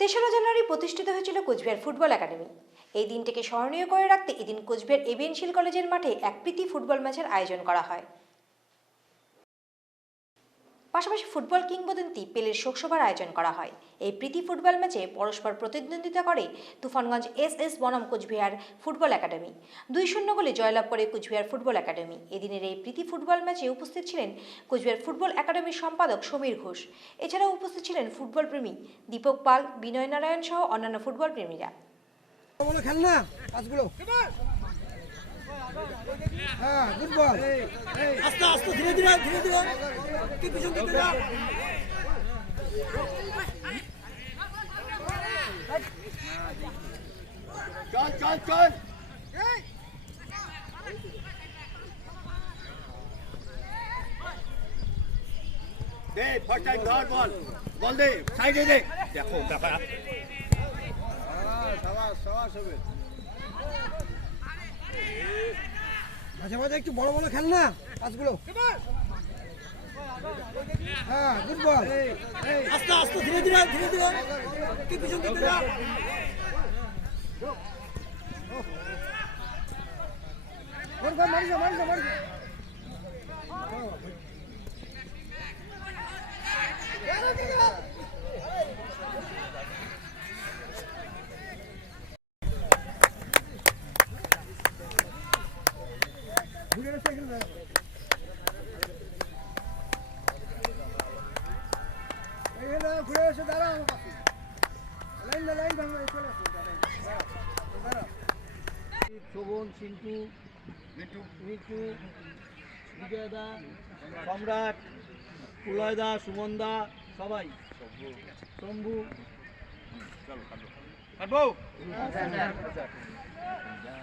তেসরা জানুয়ারি প্রতিষ্ঠিত হয়েছিল কোচবিহার ফুটবল একাডেমি। এই দিনটিকে স্মরণীয় করে রাখতে এদিন কোচবিহার এভিএনশিল কলেজের মাঠে এক প্রীতি ফুটবল ম্যাচের আয়োজন করা হয়। পাশাপাশি ফুটবল কিংবদন্তি পেলের শোকসভার আয়োজন করা হয়। এই প্রীতি ফুটবল ম্যাচে পরস্পর প্রতিদ্বন্দ্বিতা করে তুফানগঞ্জ এস এস বনাম কোচবিহার ফুটবল একাডেমি। দুই শূন্য গোলে জয়লাভ করে কোচবিহার ফুটবল একাডেমি। এদিনের এই প্রীতি ফুটবল ম্যাচে উপস্থিত ছিলেন কোচবিহার ফুটবল একাডেমির সম্পাদক সমীর ঘোষ। এছাড়াও উপস্থিত ছিলেন ফুটবল প্রেমী দীপক পাল, বিনয় নারায়ণ সহ অন্যান্য ফুটবল প্রেমীরা বলো খেল না কাজগুলো। হ্যাঁ গুড বল আস্তে আস্তে ধীরে ধীরে ধীরে ধীরে কি পিছন দিকে যা চল চল চল দে ফার্স্ট টাইম ধর বল বল দে সাইডে দে দেখো ব্যাপার মাঝে মাঝে একটু বড় বড় খেল না কাজগুলো হ্যাঁ গুড বল আস্তে আস্তে, ধীরে ধীরে ধীরে ধীরে। কি পিছন দিকে মারি যা ঘুরে এসে আমার। লাইন লাইন ভাঙো, চলে আসো, দাঁড়া, দাঁড়া, দাঁড়া। শোভন চিন্টু মিটু মিটু বিজয়দা সম্রাট প্রলয়দা সুমনদা সবাই শম্ভু কাটবো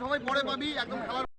সবাই পরে পাবি একদম খেলার